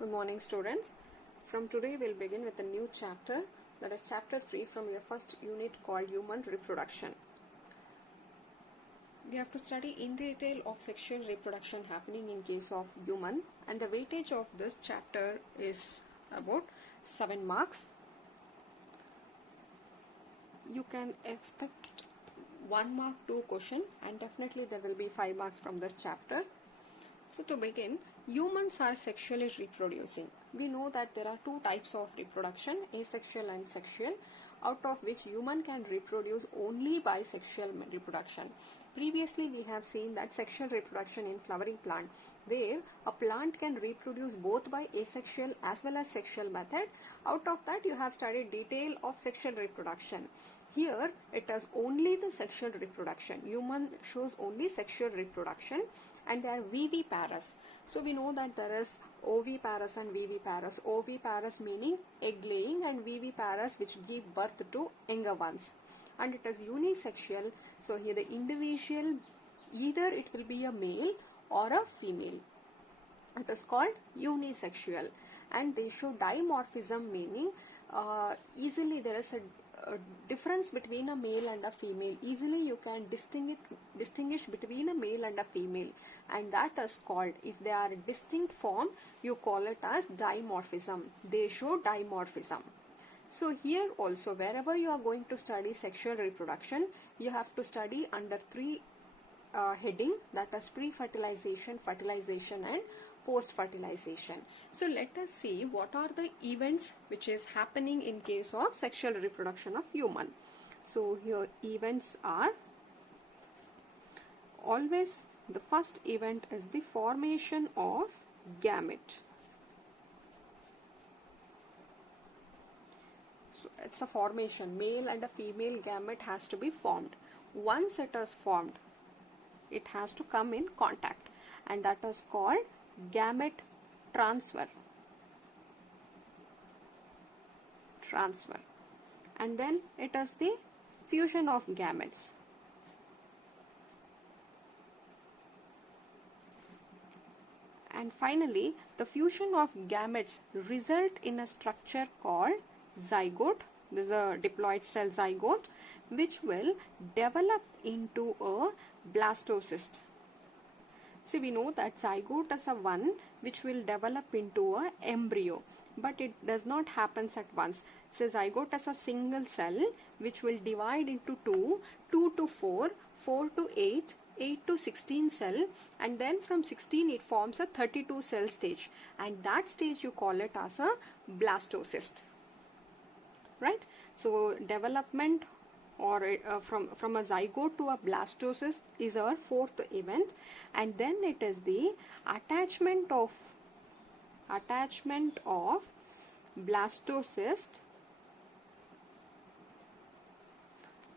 Good morning, students. From today we'll begin with a new chapter, that is chapter 3 from your first unit called Human Reproduction. We have to study in detail of sexual reproduction happening in case of human, and the weightage of this chapter is about 7 marks. You can expect 1 mark 2 question, and definitely there will be 5 marks from this chapter. So to begin, humans are sexually reproducing. We know that there are two types of reproduction, asexual and sexual, out of which human can reproduce only by sexual reproduction. Previously we have seen that sexual reproduction in flowering plant. There a plant can reproduce both by asexual as well as sexual method. Out of that you have studied detail of sexual reproduction. Here it is only the sexual reproduction. Human shows only sexual reproduction, and they are viviparous. So we know that there is oviparous and viviparous. Oviparous meaning egg laying, and viviparous which give birth to younger ones. And it is unisexual. So here the individual, either it will be a male or a female. It is called unisexual, and they show dimorphism, meaning easily there is a difference between a male and a female. Easily you can distinguish between a male and a female, and that is called, if they are distinct form, you call it as dimorphism. They show dimorphism. So here also, wherever you are going to study sexual reproduction, you have to study under 3 heading, that is pre-fertilization, fertilization and post-fertilization. So let us see what are the events which is happening in case of sexual reproduction of human. So here events are, always the first event is the formation of gamete. So it's a formation, male and a female gamete has to be formed. Once it is formed, it has to come in contact, and that is called gamete transfer. And then it is the fusion of gametes. And finally, the fusion of gametes result in a structure called zygote. This is a diploid cell zygote, which will develop into a blastocyst. See, we know that zygote is a one which will develop into a embryo, but it does not happen at once. So zygote is a single cell which will divide into 2, 2 to 4, 4 to 8, 8 to 16 cell, and then from 16 it forms a 32 cell stage, and that stage you call it as a blastocyst. Right? So development or from a zygote to a blastocyst is our 4th event, and then it is the attachment of blastocyst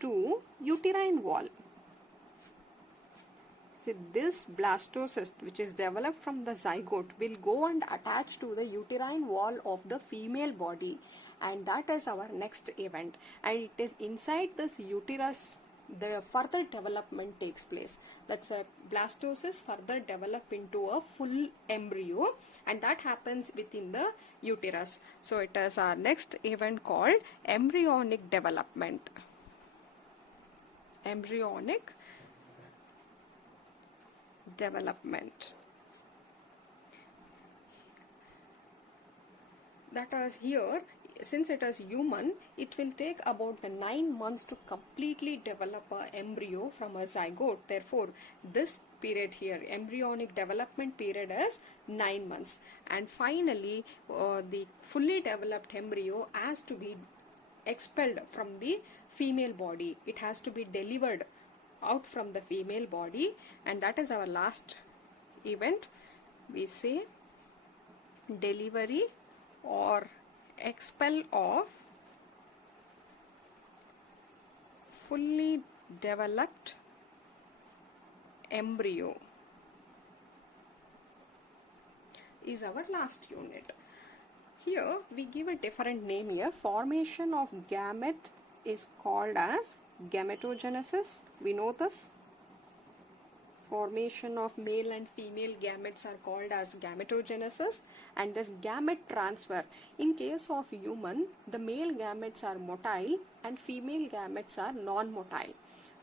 to uterine wall. See, this blastocyst which is developed from the zygote will go and attach to the uterine wall of the female body, and that is our next event. And it is inside this uterus the further development takes place. That's a blastocyst further develop into a full embryo, and that happens within the uterus. So it is our next event called embryonic development. Embryonic development. That is here, since it is human, it will take about 9 months to completely develop an embryo from a zygote. Therefore, this period here, embryonic development period, is 9 months. And finally, the fully developed embryo has to be expelled from the female body. It has to be delivered out from the female body, and that is our last event. We say delivery or expel of fully developed embryo is our last unit. Here we give a different name here. Formation of gamete is called as gametogenesis. We know this. formation of male and female gametes are called as gametogenesis, and this gamete transfer. In case of human, the male gametes are motile and female gametes are non-motile.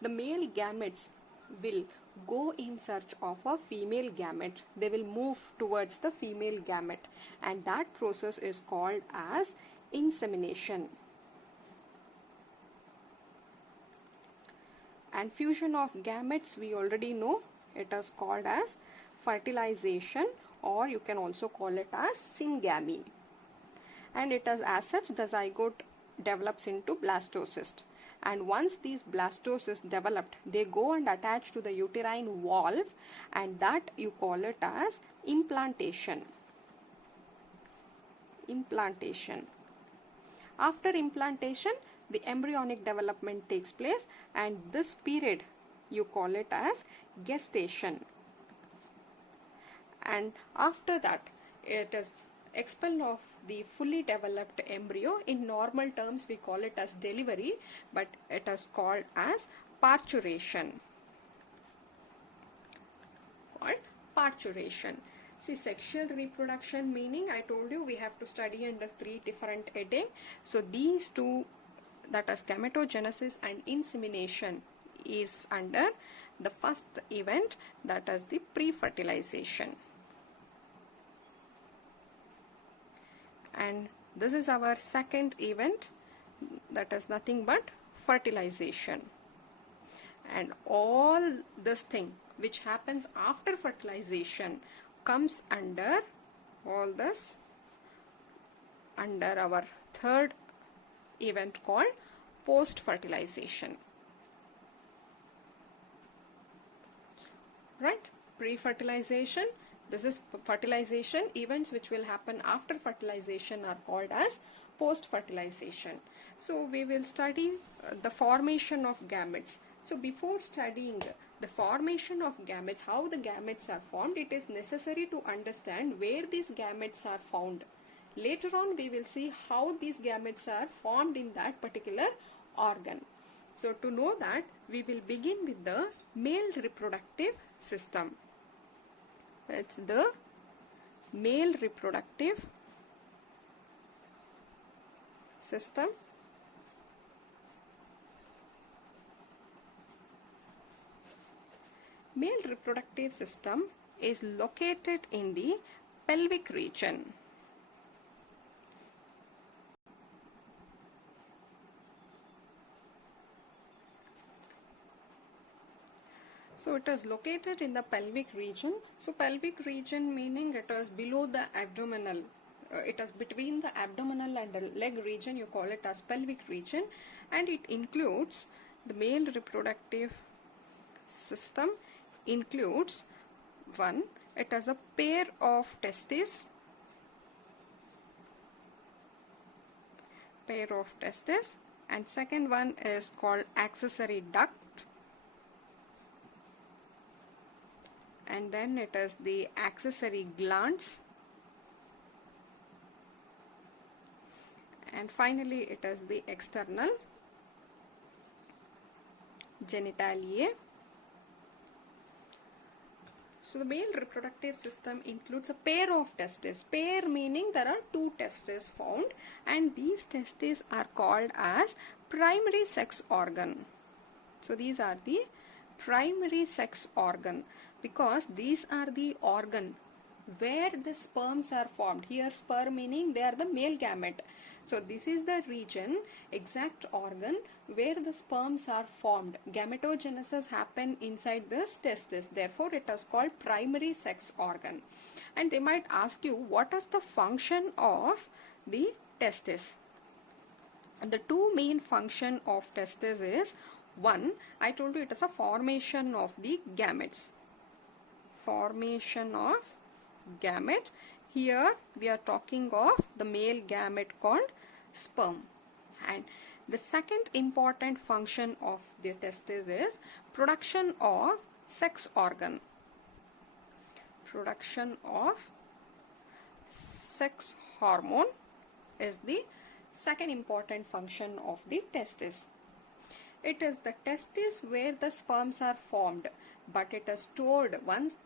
The male gametes will go in search of a female gamete. They will move towards the female gamete, and that process is called as insemination. And fusion of gametes, we already know, it is called as fertilization, or you can also call it as syngamy. And it is as such the zygote develops into blastocyst. And once these blastocysts developed, they go and attach to the uterine valve, and that you call it as implantation. Implantation. After implantation, the embryonic development takes place, and this period you call it as gestation. And after that, it is expel of the fully developed embryo. In normal terms we call it as delivery, but it is called as parturition. See, sexual reproduction meaning, I told you we have to study under 3 different headings. So these two, that is gametogenesis and insemination, is under the first event, that is the pre-fertilization. And this is our second event, that is nothing but fertilization. And all this thing which happens after fertilization comes under all this under our third event called post-fertilization. Right? Pre-fertilization, this is fertilization. Events which will happen after fertilization are called as post-fertilization. So we will study the formation of gametes. So before studying the formation of gametes, how the gametes are formed, it is necessary to understand where these gametes are found. Later on we will see how these gametes are formed in that particular organ. So to know that, we will begin with the male reproductive system. It's the male reproductive system. Male reproductive system is located in the pelvic region. So it is located in the pelvic region. So pelvic region meaning it is below the abdominal. It is between the abdominal and the leg region. You call it as pelvic region, and it includes the male reproductive system. Includes one, it has a pair of testes. And second one is called accessory duct. And then it is the accessory glands, and finally it is the external genitalia. So the male reproductive system includes a pair of testes. Pair meaning there are 2 testes found, and these testes are called as primary sex organ. So these are the primary sex organ, because these are the organ where the sperms are formed. Here sperm meaning they are the male gamete. So this is the region, exact organ where the sperms are formed. Gametogenesis happen inside this testis. Therefore it is called primary sex organ. And they might ask you, what is the function of the testis? And the 2 main function of testis is, one, I told you it is a formation of the gametes. Formation of gamete. Here we are talking of the male gamete called sperm. And the second important function of the testis is production of sex organ. Production of sex hormone is the second important function of the testis. It is the testis where the sperms are formed. but it is stored. Once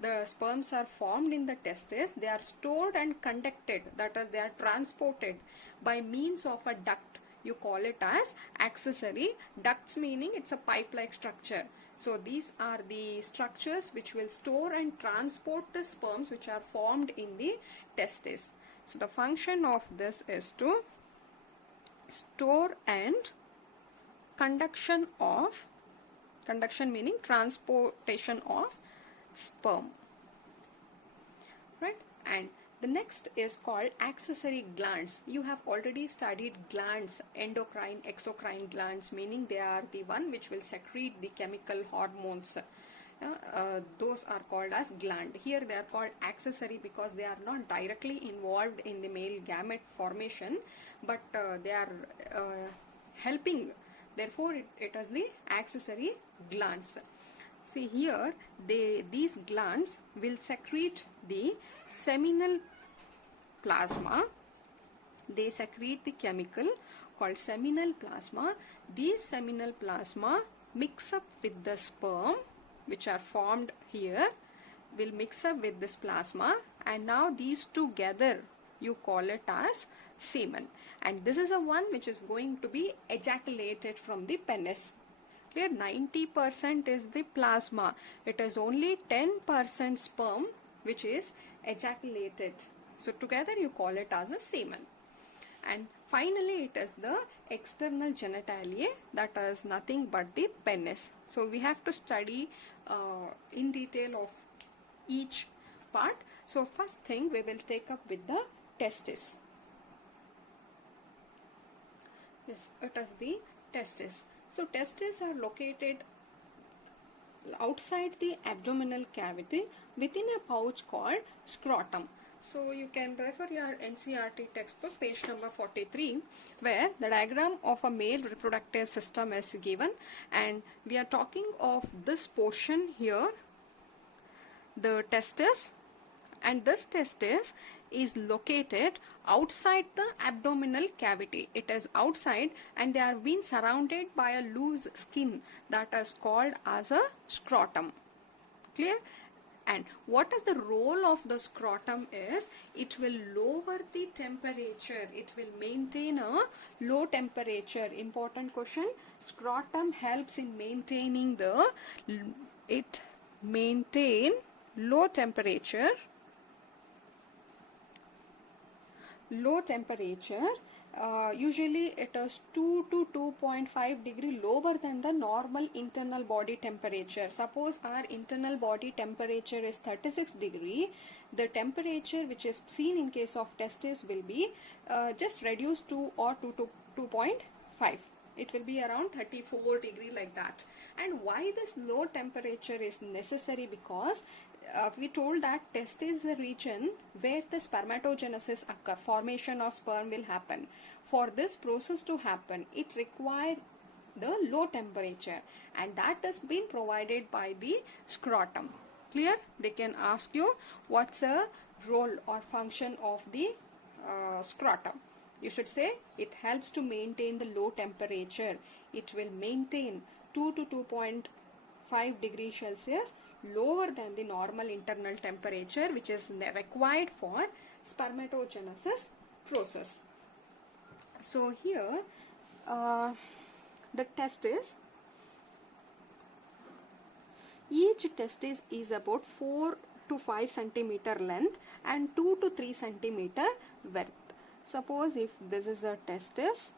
the sperms are formed in the testes, they are stored and conducted, that is, they are transported by means of a duct. You call it as accessory. Ducts meaning it's a pipe-like structure. So these are the structures which will store and transport the sperms which are formed in the testes. So the function of this is to store and conduction meaning transportation of sperm, right? And the next is called accessory glands. You have already studied glands, endocrine, exocrine glands, meaning they are the one which will secrete the chemical hormones. Those are called as gland. Here they are called accessory because they are not directly involved in the male gamete formation, but they are helping. Therefore, it is the accessory glands. See here, these glands will secrete the seminal plasma. They secrete the chemical called seminal plasma. These seminal plasma mix up with the sperm which are formed here, will mix up with this plasma, and now these together you call it as semen, and this is the one which is going to be ejaculated from the penis. Clear? 90% is the plasma. It is only 10% sperm which is ejaculated. So together you call it as a semen. And finally it is the external genitalia, that is nothing but the penis. So we have to study in detail of each part. So first thing we will take up with the testis. Yes, it is the testis. So testes are located outside the abdominal cavity within a pouch called scrotum. So you can refer your NCERT textbook page number 43, where the diagram of a male reproductive system is given, and we are talking of this portion here, the testis, and this testis is located outside the abdominal cavity. It is outside and they are being surrounded by a loose skin that is called as a scrotum. Clear? And what is the role of the scrotum is, it will lower the temperature. It will maintain a low temperature. Important question. Scrotum helps in maintaining maintain low temperature. Low temperature. Usually it is 2 to 2.5 degree lower than the normal internal body temperature. Suppose our internal body temperature is 36 degree, the temperature which is seen in case of testis will be just reduced to 2 to 2.5. It will be around 34 degree like that. And why this low temperature is necessary? Because we told that testis is a region where the spermatogenesis occur, formation of sperm will happen. For this process to happen, it requires the low temperature, and that has been provided by the scrotum. Clear? They can ask you what's a role or function of the scrotum. You should say it helps to maintain the low temperature. It will maintain 2 to 2.5 degrees Celsius lower than the normal internal temperature which is required for spermatogenesis process. So here the testis, each testis is about 4 to 5 centimeter length and 2 to 3 centimeter width. Suppose if this is a testis,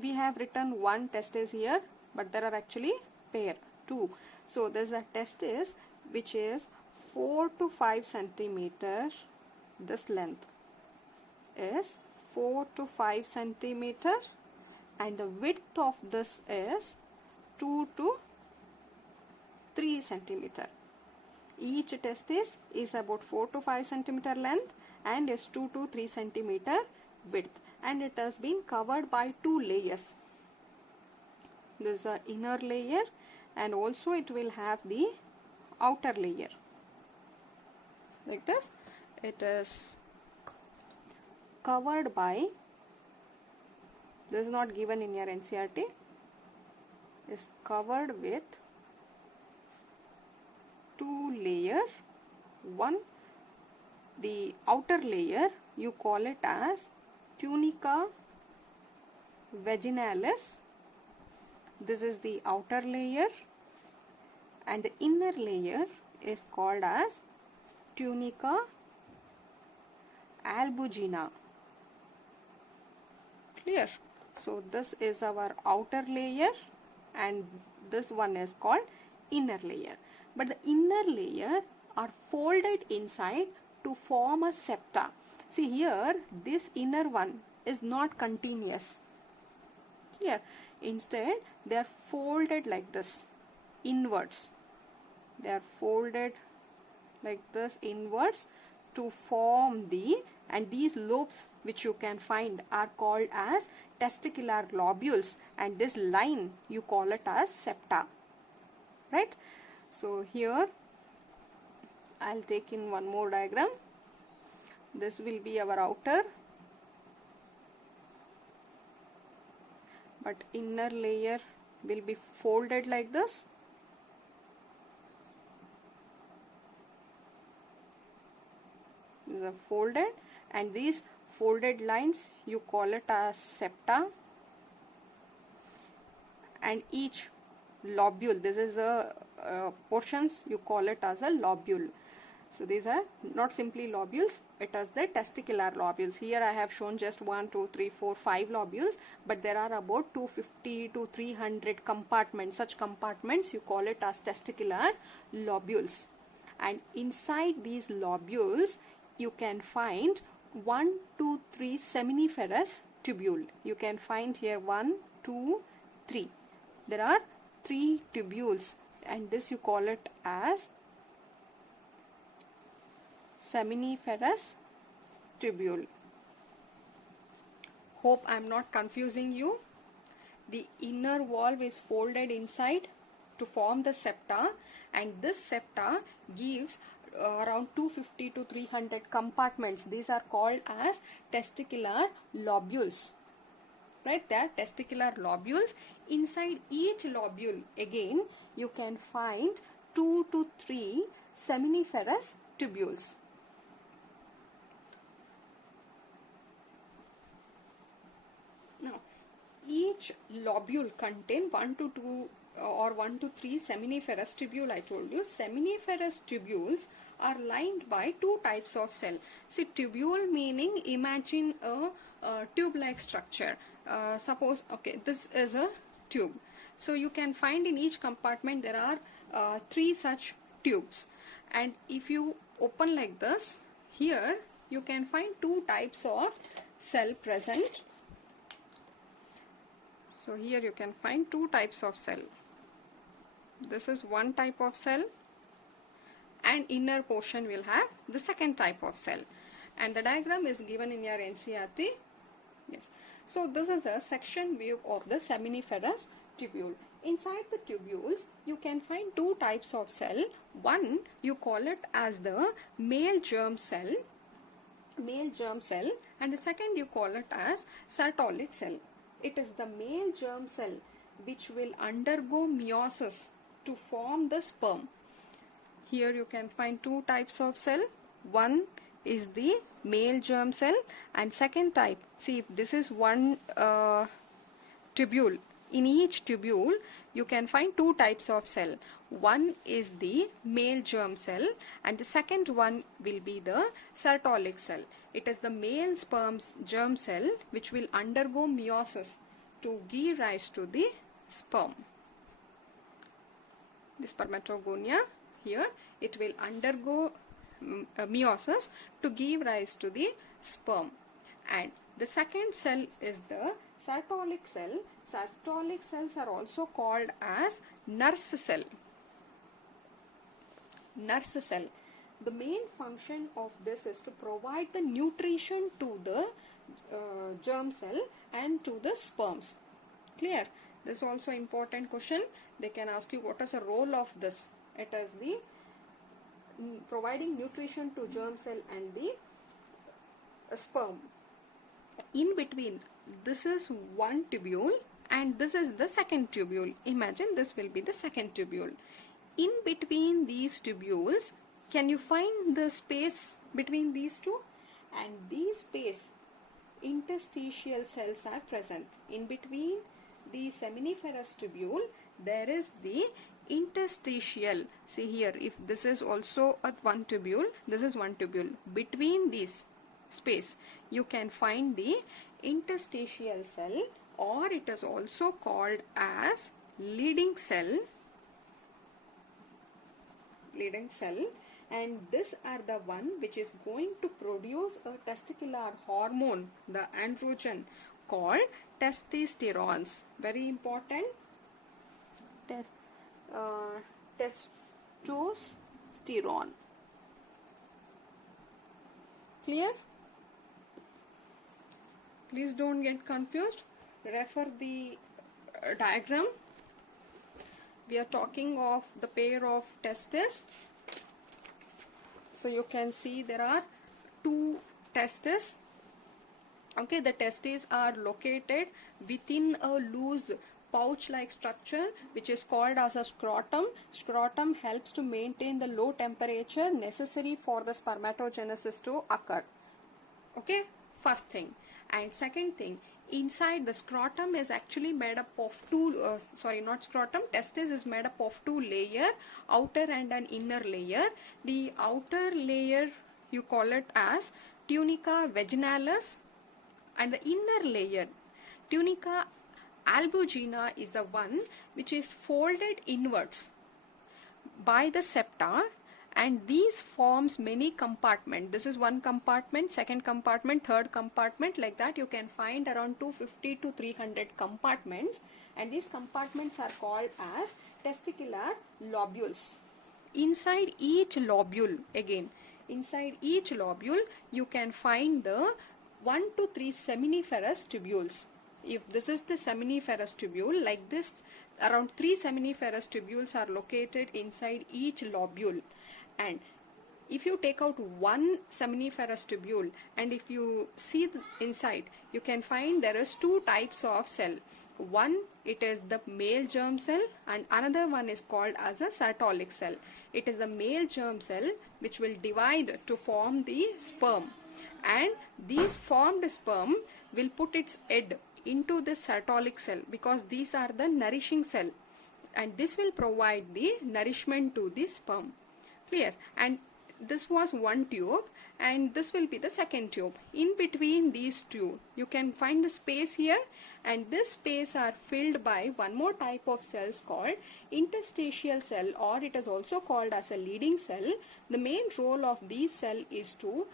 we have written one testis here, but there are actually pair, two. So there is a testis which is 4 to 5 centimeter. This length is 4 to 5 centimeter, and the width of this is 2 to 3 centimeter. Each testis is about 4 to 5 centimeter length and is 2 to 3 centimeter width, and it has been covered by two layers. There is an inner layer and also it will have the outer layer like this. It is covered by, this is not given in your NCERT, is covered with two layer, one, the outer layer, you call it as tunica vaginalis. This is the outer layer, and the inner layer is called as tunica albugina. Clear? So this is our outer layer and this one is called inner layer. But the inner layer are folded inside to form a septa. See here, this inner one is not continuous. Clear? Instead, they are folded like this, inwards. They are folded like this inwards to form and these lobes which you can find are called as testicular lobules, and this line you call it as septa. Right? So here I'll take in one more diagram. This will be our outer, but inner layer will be folded like this. These are folded, and these folded lines you call it as septa, and each lobule, this is a portions, you call it as a lobule. So these are not simply lobules, it is the testicular lobules. Here I have shown just 1, 2, 3, 4, 5 lobules, but there are about 250 to 300 compartments. Such compartments you call it as testicular lobules. And inside these lobules you can find 1, 2, 3 seminiferous tubule. You can find here 1, 2, 3. There are 3 tubules, and this you call it as seminiferous tubule. Hope I am not confusing you. The inner wall is folded inside to form the septa, and this septa gives around 250 to 300 compartments. These are called as testicular lobules. Right? They are testicular lobules. Inside each lobule again you can find 2 to 3 seminiferous tubules. Now each lobule contain 1 to 2 or 1 to 3 seminiferous tubule. I told you seminiferous tubules are lined by 2 types of cell. See, tubule meaning imagine a tube-like structure. Suppose, okay, this is a tube. So you can find in each compartment there are 3 such tubes, and if you open like this, here you can find 2 types of cell present. So here you can find 2 types of cell. This is one type of cell, and inner portion will have the second type of cell, and the diagram is given in your NCERT. Yes. So this is a section view of the seminiferous tubule. Inside the tubules you can find 2 types of cell. One you call it as the male germ cell, and the second you call it as Sertolic cell. It is the male germ cell which will undergo meiosis to form the sperm. Here you can find 2 types of cell. One is the male germ cell, and second type, see, this is one tubule. In each tubule you can find 2 types of cell. One is the male germ cell, and the second one will be the Sertolic cell. It is the male sperm's germ cell which will undergo meiosis to give rise to the sperm. The spermatogonia, here it will undergo meiosis to give rise to the sperm. And the second cell is the Sertolic cell. Sertolic cells are also called as nurse cell. Nurse cell. The main function of this is to provide the nutrition to the germ cell and to the sperms. Clear? This is also important question. They can ask you what is the role of this. It is the providing nutrition to germ cell and the sperm. In between, this is one tubule and this is the second tubule. Imagine this will be the second tubule. in between these tubules, can you find the space between these two? And these space, interstitial cells are present. In between the seminiferous tubule, there is the interstitial. See here, if this is also a one tubule, this is one tubule. Between this space, you can find the interstitial cell, or it is also called as leading cell. Leading cell. And these are the one which is going to produce a testicular hormone, the androgen, called testosterone. Very important. Testosterone. Clear? Please don't get confused. Refer the diagram. We are talking of the pair of testes. So you can see there are two testes. Okay, the testes are located within a loose pouch-like structure which is called as a scrotum. Scrotum helps to maintain the low temperature necessary for the spermatogenesis to occur. Okay, first thing. And second thing, inside the scrotum is actually made up of testis is made up of two layers, outer and an inner layer. The outer layer you call it as tunica vaginalis, and the inner layer, tunica albuginea, is the one which is folded inwards by the septa, and these forms many compartments. This is one compartment, second compartment, third compartment, like that. You can find around 250 to 300 compartments, and these compartments are called as testicular lobules. Inside each lobule, you can find the 1 to 3 seminiferous tubules. If this is the seminiferous tubule, like this, around 3 seminiferous tubules are located inside each lobule. And if you take out one seminiferous tubule, and if you see the inside, you can find there is two types of cell. One, it is the male germ cell, and another one is called as a Sertolic cell. It is the male germ cell which will divide to form the sperm, and this formed sperm will put its egg into the Sertolic cell, because these are the nourishing cell, and this will provide the nourishment to the sperm. Clear? And this was one tube, and this will be the second tube. In between these two, you can find the space here, and this space are filled by one more type of cells called interstitial cell, or it is also called as a leading cell. The main role of these cell is to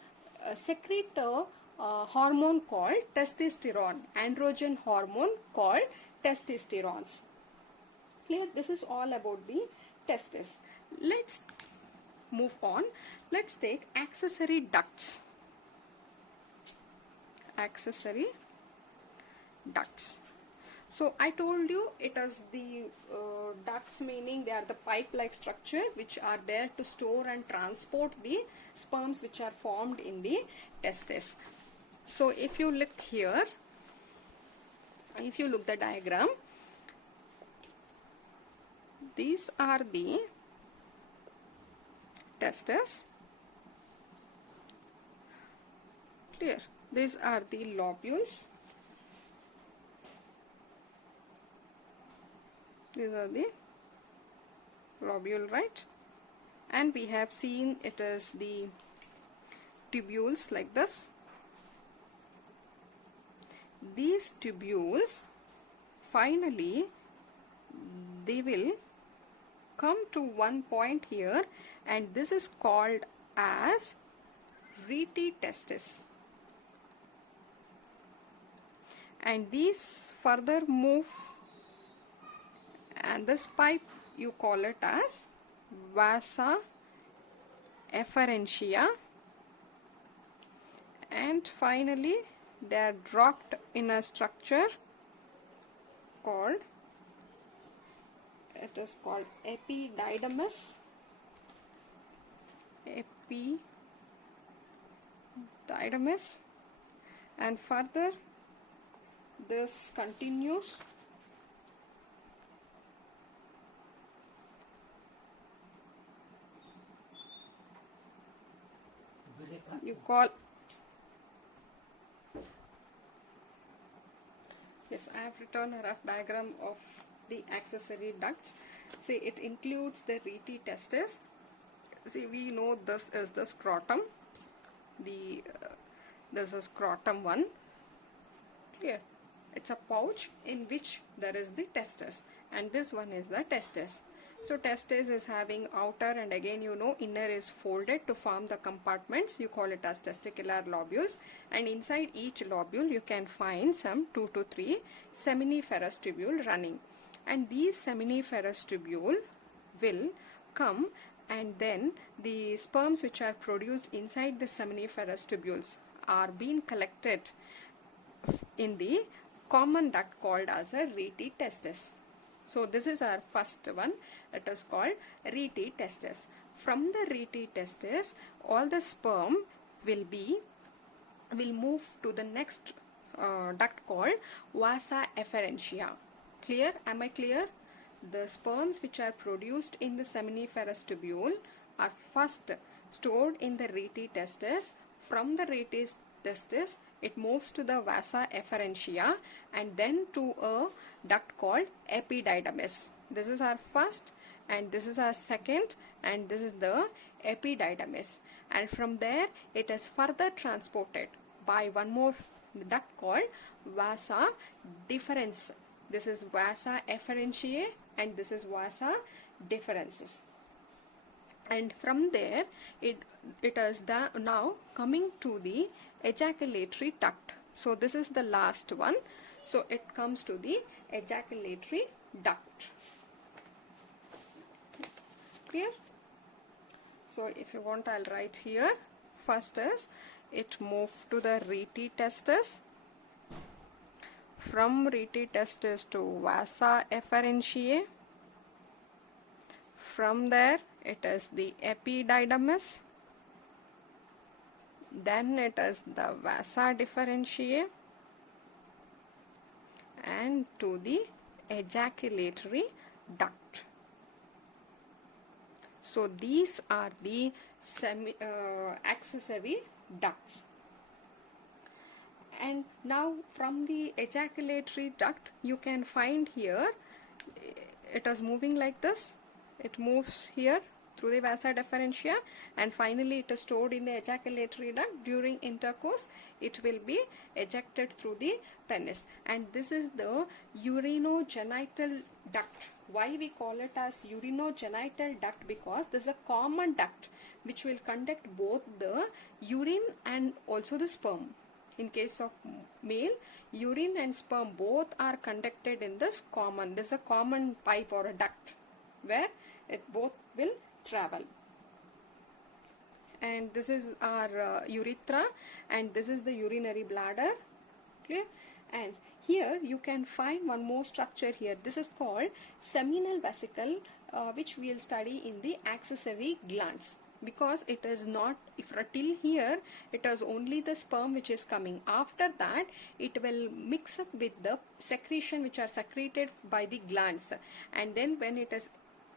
secrete a hormone called testosterone, androgen hormone called testosterone. Clear? This is all about the testes. Let's move on. Let's take accessory ducts. Accessory ducts. So I told you it is the ducts, meaning they are the pipe-like structure which are there to store and transport the sperms which are formed in the testes. So if you look here, if you look the diagram, these are the testes. Clear? These are the lobules. These are the lobule, right? And we have seen it is the tubules like this. These tubules, finally, they will come to one point here, and this is called as rete testis. And these further move, and this pipe you call it as vasa efferentia, and finally they are dropped in a structure called, it is called epididymis. Epididymis, and further this continues you call, yes, I have written a rough diagram of the accessory ducts. See, it includes the rete testis. See, we know this is the scrotum. This is scrotum 1. Clear? It's a pouch in which there is the testis, and this one is the testis. So testis is having outer and again inner is folded to form the compartments. You call it as testicular lobules, and inside each lobule you can find some 2 to 3 seminiferous tubule running, and these seminiferous tubule will come, and then the sperms which are produced inside the seminiferous tubules are being collected in the common duct called as a rete testis. So this is our first one. It is called rete testis. From the rete testis, all the sperm will move to the next duct called vasa efferentia. Clear? Am I clear? The sperms which are produced in the seminiferous tubule are first stored in the rete testis. From the rete testis, it moves to the vasa efferentia and then to a duct called epididymis. This is our first, and this is our second, and this is the epididymis. And from there, it is further transported by one more duct called vasa deferens. This is vasa efferentiae and this is vasa deferensis. And from there, it is now coming to the ejaculatory duct. So this is the last one. So it comes to the ejaculatory duct. Clear? So if you want, I'll write here. First is it moved to the rete testis. From rete testis to vasa efferentiae. From there, it is the epididymis. Then it is the vasa deferentiae and to the ejaculatory duct. So these are the accessory ducts. And now from the ejaculatory duct, you can find here, it is moving like this. It moves here through the vasa deferentia and finally it is stored in the ejaculatory duct. During intercourse, it will be ejected through the penis, and this is the urinogenital duct. Why we call it as urinogenital duct? Because this is a common duct which will conduct both the urine and also the sperm. In case of male, urine and sperm both are conducted in this common. This is a common pipe or a duct where it both will travel. And this is our urethra, and this is the urinary bladder. Clear? And here you can find one more structure here. This is called seminal vesicle, which we will study in the accessory glands. Because it is not, if till here it is only the sperm which is coming. After that, it will mix up with the secretion which are secreted by the glands, and then when it is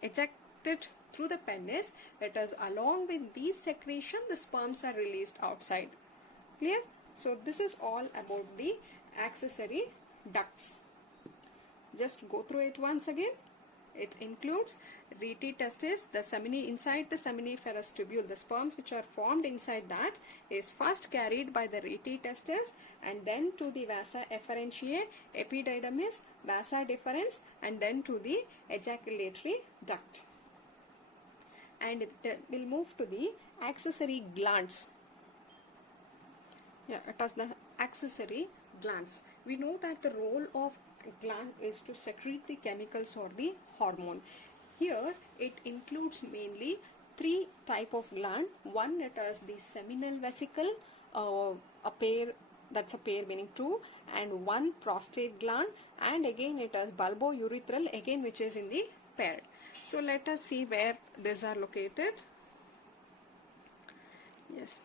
ejected through the penis, it is along with these secretion the sperms are released outside. Clear? So this is all about the accessory ducts. Just go through it once again. It includes rete testis, the inside the seminiferous tubule. The sperms which are formed inside that is first carried by the rete testis and then to the vasa efferentiae, epididymis, vasa deferens, and then to the ejaculatory duct. And it will move to the accessory glands. Yeah, it has the accessory glands. We know that the role of gland is to secrete the chemicals or the hormone. Here it includes mainly 3 type of gland. One, it is the seminal vesicle, a pair, that's a pair meaning 2, and 1 prostate gland, and again it is bulbourethral, again which is in the pair. So let us see where these are located. Yes,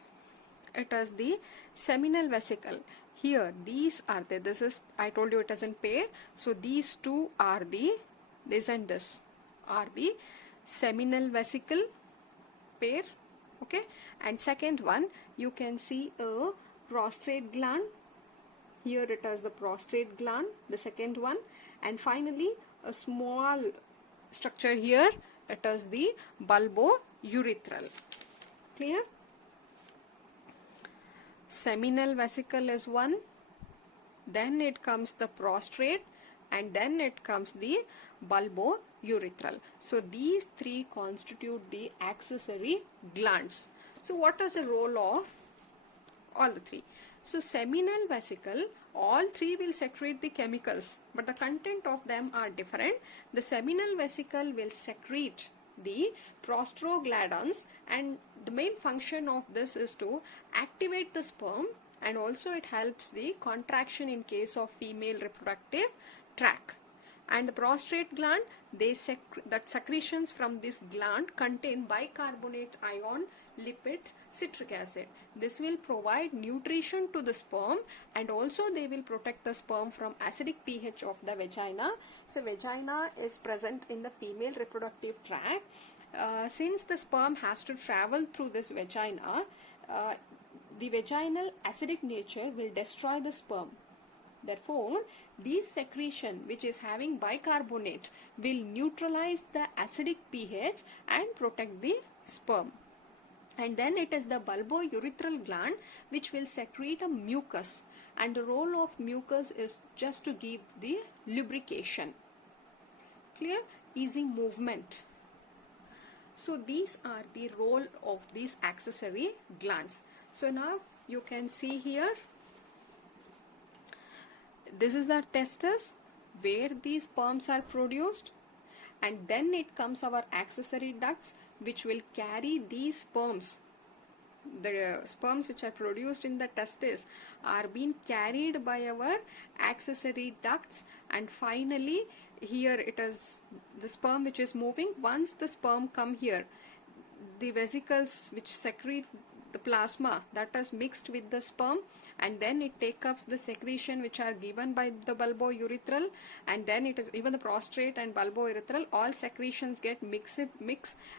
it is the seminal vesicle. Here these are the, this is, I told you it is in pair, so these two are the, this and this are the seminal vesicle pair, Okay, and second one, you can see a prostate gland. Here it is the prostate gland, the second one, and finally a small structure here, it is the bulbourethral. Clear? Seminal vesicle is one, then it comes the prostate, and then it comes the bulbourethral. So these three constitute the accessory glands. So what is the role of all the three? So seminal vesicle, all three will secrete the chemicals, but the content of them are different. The seminal vesicle will secrete the prostaglandins, and the main function of this is to activate the sperm, and also it helps the contraction in case of female reproductive tract. And the prostate gland, that secretions from this gland contain bicarbonate ion, lipids, citric acid. This will provide nutrition to the sperm, and also they will protect the sperm from acidic pH of the vagina. So vagina is present in the female reproductive tract. Since the sperm has to travel through this vagina, the vaginal acidic nature will destroy the sperm. Therefore, this secretion which is having bicarbonate will neutralize the acidic pH and protect the sperm. And then it is the bulbourethral gland which will secrete a mucus, and the role of mucus is just to give the lubrication. Clear? Easy movement. So these are the role of these accessory glands. So now you can see here, this is our testis where these sperms are produced, and then it comes our accessory ducts which will carry these sperms. The sperms which are produced in the testis are being carried by our accessory ducts, and finally here it is the sperm which is moving. Once the sperm come here, the vesicles which secrete the plasma, that is mixed with the sperm, and then it takes up the secretion which are given by the bulbourethral, and then it is even the prostate and bulbourethral, all secretions get mixed,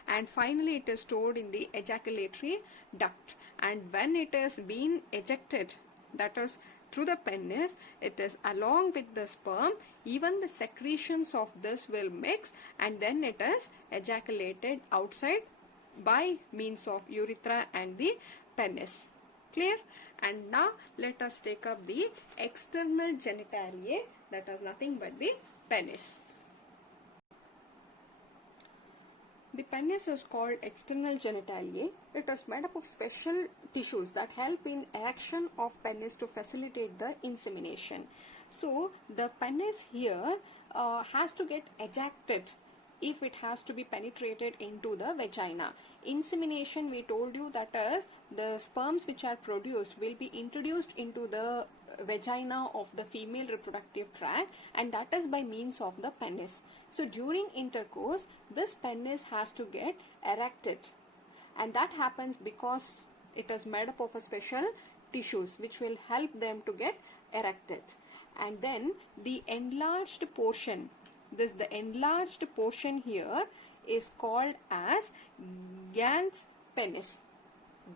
and finally it is stored in the ejaculatory duct. And when it is being ejected, that is through the penis, it is along with the sperm, even the secretions of this will mix, and then it is ejaculated outside by means of urethra and the penis. Clear? And now let us take up the external genitalia, that is nothing but the penis. The penis is called external genitalia. It is made up of special tissues that help in erection of penis to facilitate the insemination. So the penis here has to get ejected if it has to be penetrated into the vagina. Insemination, we told you, that is the sperms which are produced will be introduced into the vagina of the female reproductive tract, and that is by means of the penis. So during intercourse, this penis has to get erected, and that happens because it is made up of a special tissues which will help them to get erected. And then the enlarged portion, the enlarged portion here is called as glans penis.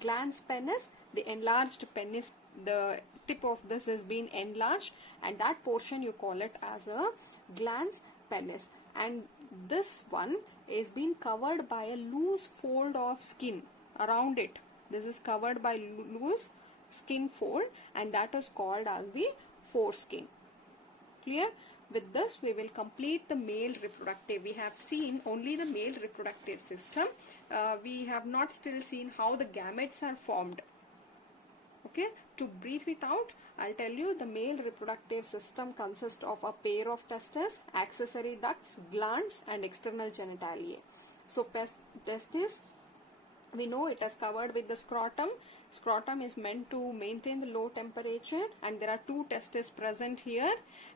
Glans penis, the enlarged penis, the tip of this has been enlarged, and that portion you call it as a glans penis. And this one is being covered by a loose fold of skin around it. This is covered by loose skin fold, and that is called as the foreskin. Clear? With this, we will complete the male reproductive. We have seen only the male reproductive system. We have not still seen how the gametes are formed. Okay, to brief it out, I'll tell you the male reproductive system consists of a pair of testes, accessory ducts, glands, and external genitalia. So testis, we know it is covered with the scrotum. Scrotum is meant to maintain the low temperature, and there are two testes present here,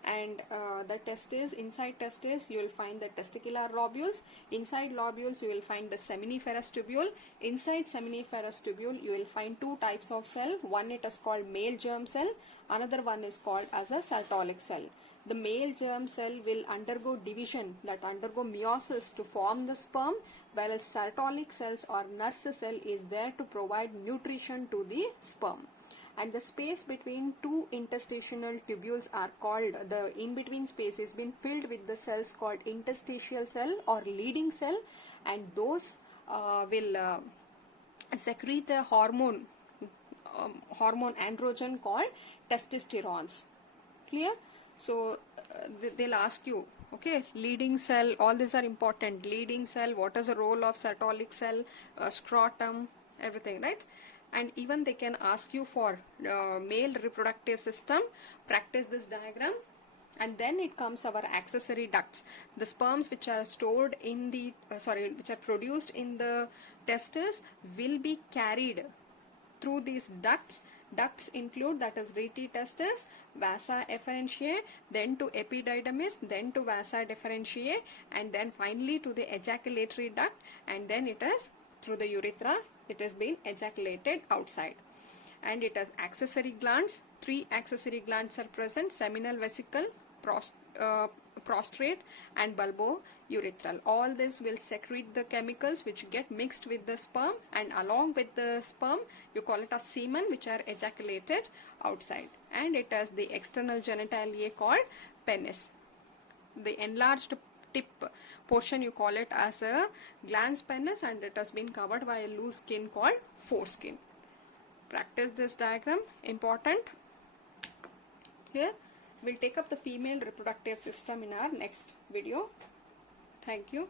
and the testes, inside testes you will find the testicular lobules, inside lobules you will find the seminiferous tubule, inside seminiferous tubule you will find two types of cell. One it is called male germ cell, another one is called as a Sertolic cell. the male germ cell will undergo division, that undergo meiosis to form the sperm, whereas Sertolic cells or nurse cell is there to provide nutrition to the sperm. And the space between two interstitial tubules are called, the in-between space is been filled with the cells called interstitial cell or leading cell, and those will secrete a hormone androgen called testosterone. Clear? So they'll ask you, okay, leading cell, all these are important. Leading cell, what is the role of Sertolic cell, scrotum, everything, right? And even they can ask you for male reproductive system. Practice this diagram. And then it comes our accessory ducts. The sperms which are stored in the, which are produced in the testes will be carried through these ducts. Ducts include, that is rete testis, vasa efferentiae, then to epididymis, then to vasa differentiae, and then finally to the ejaculatory duct, and then it is through the urethra, it has been ejaculated outside. And it has accessory glands. 3 accessory glands are present: seminal vesicle, prostrate, and bulbourethral. All this will secrete the chemicals which get mixed with the sperm, and along with the sperm you call it as semen, which are ejaculated outside. And it has the external genitalia called penis. The enlarged tip portion you call it as a glans penis, and it has been covered by a loose skin called foreskin. Practice this diagram, important. Here we'll take up the female reproductive system in our next video. Thank you.